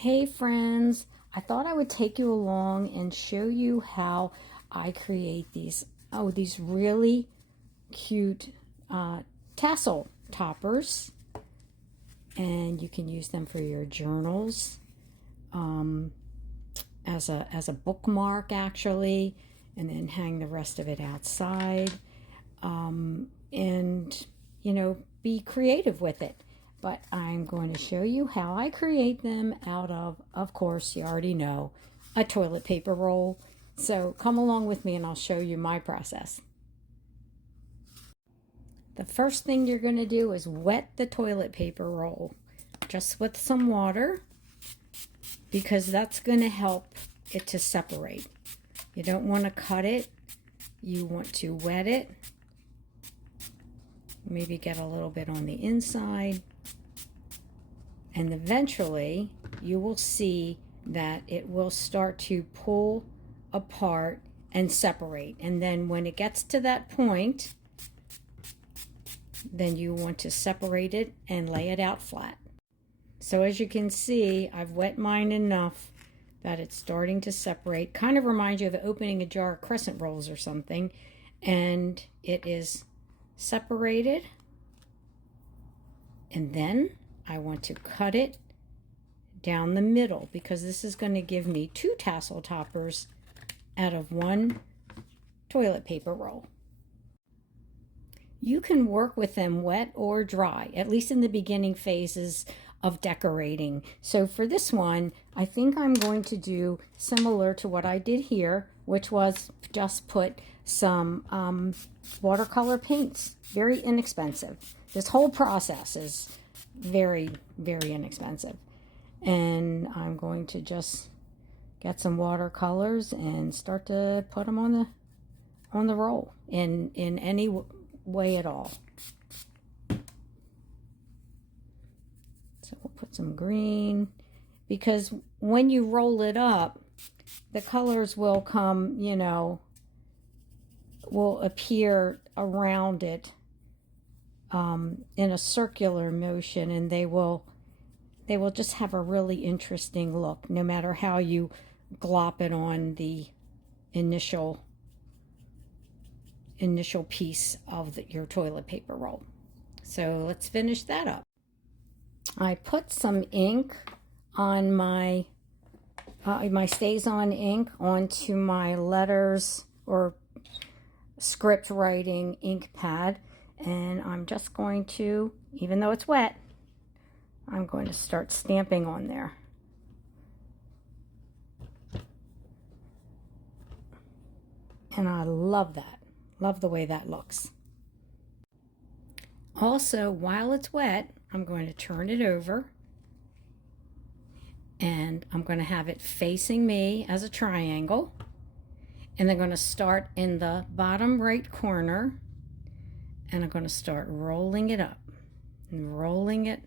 Hey friends, I thought I would take you along and show you how I create these really cute tassel toppers, and you can use them for your journals, as a bookmark actually, and then hang the rest of it outside, and be creative with it. But I'm going to show you how I create them out of course, you already know, a toilet paper roll. So come along with me and I'll show you my process. The first thing you're going to do is wet the toilet paper roll just with some water, because that's going to help it to separate. You don't want to cut it. You want to wet it. Maybe get a little bit on the inside. And eventually you will see that it will start to pull apart and separate. And then when it gets to that point, then you want to separate it and lay it out flat. So as you can see, I've wet mine enough that it's starting to separate. Kind of reminds you of opening a jar of crescent rolls or something. And it is separated. And then I want to cut it down the middle, because this is going to give me 2 tassel toppers out of 1 toilet paper roll. You can work with them wet or dry, at least in the beginning phases of decorating. So for this one, I think I'm going to do similar to what I did here, which was just put some watercolor paints. Very inexpensive. This whole process is very, very inexpensive. And I'm going to just get some watercolors and start to put them on the roll in any way at all. So we'll put some green, because when you roll it up, the colors will come, will appear around it in a circular motion, and they will just have a really interesting look, no matter how you glop it on the initial piece of your toilet paper roll. So let's finish that up. I put some ink on my StazOn ink onto my letters or script writing ink pad, and I'm just going to, even though it's wet, I'm going to start stamping on there. And I love that. Love the way that looks. Also, while it's wet, I'm going to turn it over, and I'm going to have it facing me as a triangle. And I'm going to start in the bottom right corner, and I'm going to start rolling it up and rolling it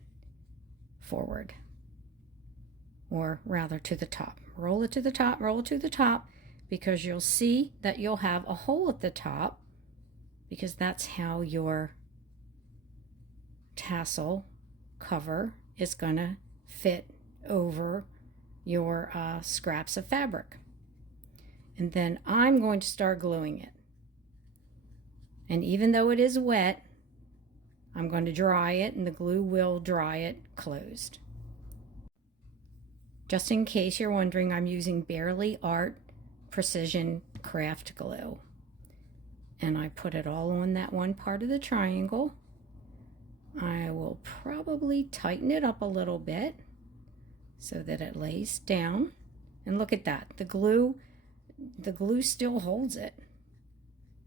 forward, or rather to the top. Roll it to the top, roll it to the top, because you'll see that you'll have a hole at the top, because that's how your tassel cover is going to fit over your scraps of fabric. And then I'm going to start gluing it. And even though it is wet, I'm going to dry it, and the glue will dry it closed. Just in case you're wondering, I'm using Barely Art Precision Craft Glue. And I put it all on that one part of the triangle. I will probably tighten it up a little bit so that it lays down. And look at that. The glue still holds it,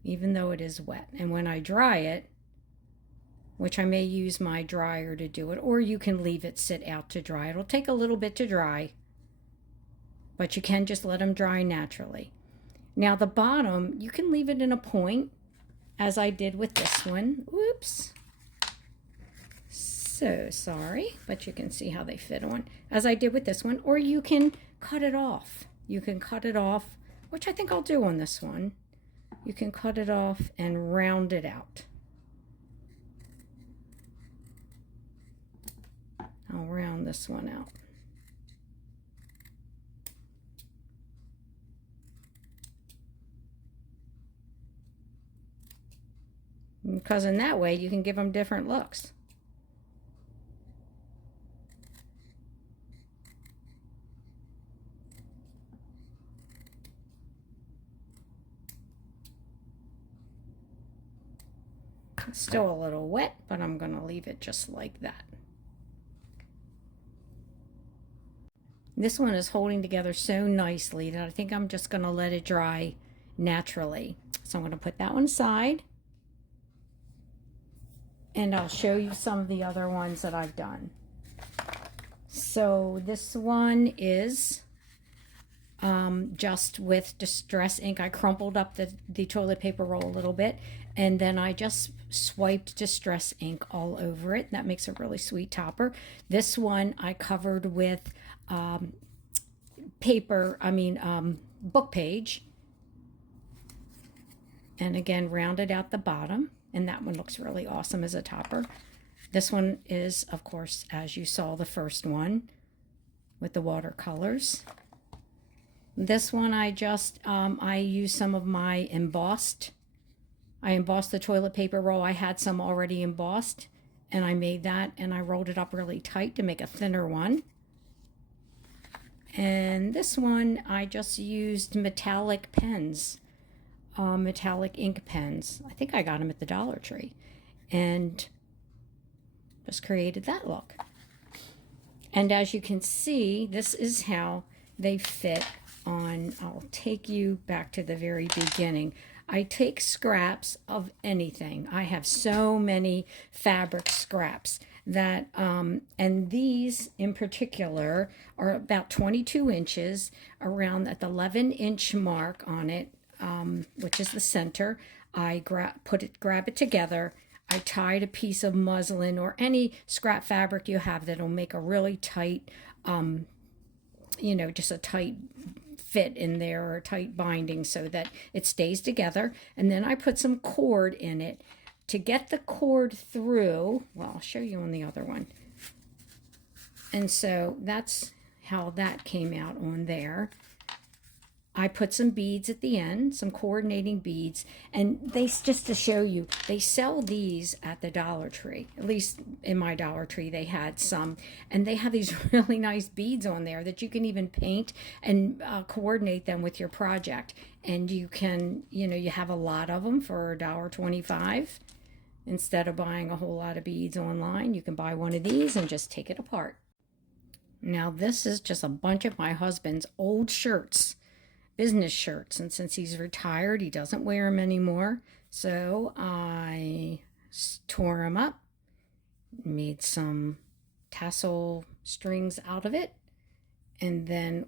even though it is wet. And when I dry it, which I may use my dryer to do it, or you can leave it sit out to dry. It'll take a little bit to dry, but you can just let them dry naturally. Now the bottom, you can leave it in a point, as I did with this one. Whoops. So sorry, but you can see how they fit on, as I did with this one, or you can cut it off. You can cut it off, which I think I'll do on this one. You can cut it off and round it out. I'll round this one out. because in that way you can give them different looks. It's still a little wet, but I'm going to leave it just like that. This one is holding together so nicely that I think I'm just going to let it dry naturally. So I'm going to put that one aside, and I'll show you some of the other ones that I've done. So this one is just with Distress ink. I crumpled up the toilet paper roll a little bit, and then I just swiped Distress ink all over it. That makes a really sweet topper. This one I covered with book page, and again rounded out the bottom, and that one looks really awesome as a topper. This one is, of course, as you saw the first one with the watercolors. This one I just I used some of my embossed. I embossed the toilet paper roll. I had some already embossed, and I made that, and I rolled it up really tight to make a thinner one. And this one I just used metallic pens, metallic ink pens. I think I got them at the Dollar Tree, and just created that look. And as you can see, this is how they fit on. I'll take you back to the very beginning. I take scraps of anything. I have so many fabric scraps that, and these in particular are about 22 inches, around at the 11-inch mark on it, which is the center. I grab it together. I tied a piece of muslin or any scrap fabric you have that'll make a really tight, just a tight fit in there, or a tight binding, so that it stays together. And then I put some cord in it to get the cord through. Well, I'll show you on the other one. And so that's how that came out on there. I put some beads at the end, some coordinating beads, and just to show you, they sell these at the Dollar Tree. At least in my Dollar Tree, they had some, and they have these really nice beads on there that you can even paint and coordinate them with your project. And you can, you have a lot of them for $1.25. Instead of buying a whole lot of beads online, you can buy one of these and just take it apart. Now, this is just a bunch of my husband's old shirts. Business shirts, and since he's retired, he doesn't wear them anymore, so I tore them up, made some tassel strings out of it, and then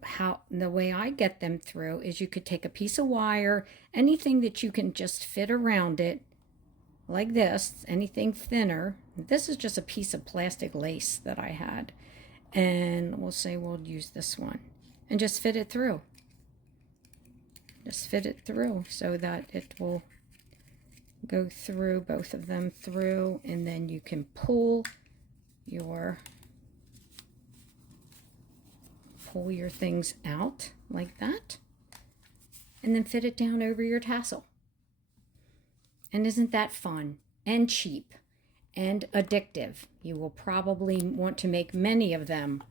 the way I get them through is you could take a piece of wire, anything that you can just fit around it like this, anything thinner. This is just a piece of plastic lace that I had, and we'll say we'll use this one and just fit it through. Just fit it through so that it will go through, both of them through, and then you can pull your things out like that, and then fit it down over your tassel. And isn't that fun and cheap and addictive? You will probably want to make many of them.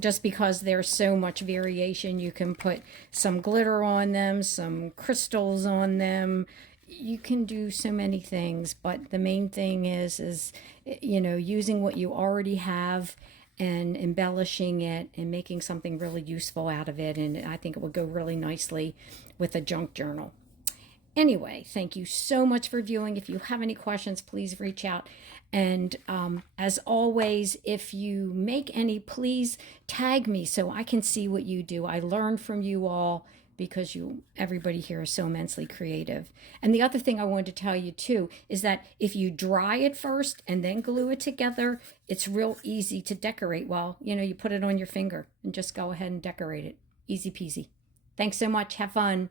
Just because there's so much variation. You can put some glitter on them, some crystals on them. You can do so many things, but the main thing is using what you already have and embellishing it and making something really useful out of it. And I think it would go really nicely with a junk journal. Anyway, thank you so much for viewing. If you have any questions, please reach out. And as always, if you make any, please tag me so I can see what you do. I learn from you all because everybody here is so immensely creative. And the other thing I wanted to tell you too is that if you dry it first and then glue it together, it's real easy to decorate. Well, you put it on your finger and just go ahead and decorate it. Easy peasy. Thanks so much. Have fun.